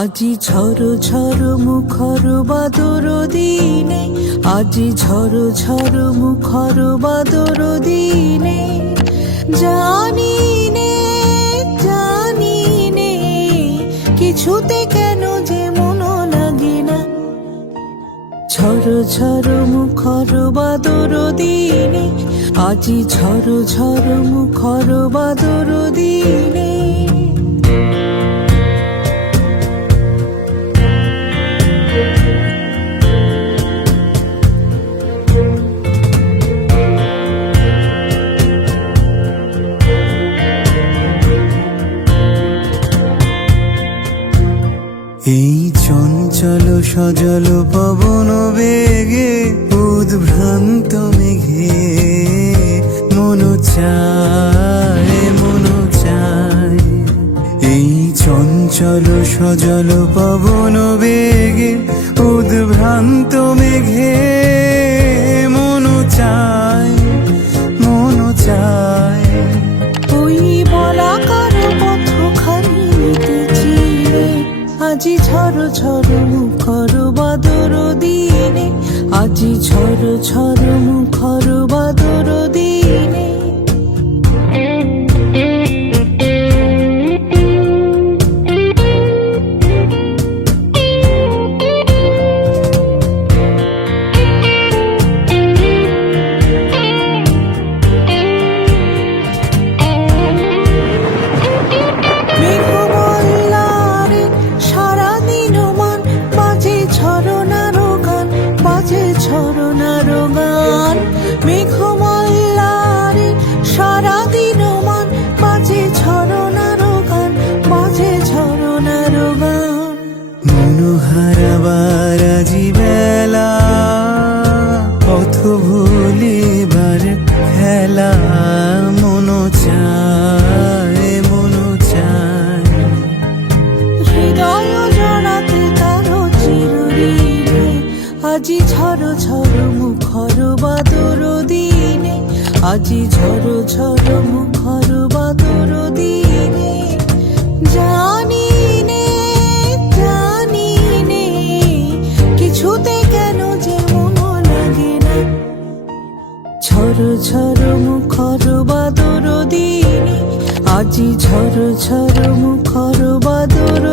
আজি ঝড় ঝড় মুখর বাদর দিনে, আজি ঝড় ঝড় মুখর বাদর দিনে, জানি নে জানি নে কিছুতে কেন যে মন লাগে না। ঝড় ঝড় মুখর বাদর দিনে, আজি ঝড় ঝড় মুখর বাদর দিনে। এই চঞ্চল সজল পবন বেগে উদ্ভ্রান্ত মেঘে মন চায় মন চায়। এই চঞ্চল সজল পবন বেগে উদ্ভ্রান্ত মেঘে মন চায় মন চায়। ওই বলাকার পথখানি মিটেছি রে, আজি ঝড় ঝড় মুখর বাদর দিনে, আজি ঝড় ঝড় মুখর বাদর দিনে। মেঘমল্লারে সারাদিন মান বাজে ঝরনার গান, বাজে ঝরনার গান। মনোহারাবার আজি বেলা পথ ভুলিবার খেলা মন চায় মন চায়। হৃদয় জড়াতে কারো চিরঋণে, আজি ঝড় ঝড় মুখর বাদর দিনে, আজি ঝড় ঝড় মুখর বাদর দিনে। জানি নে কিছুতে কেন যে মন লাগে না। ঝড় ঝড় মুখর বাদর দিনে, আজি ঝড় ঝড় মুখর বাদর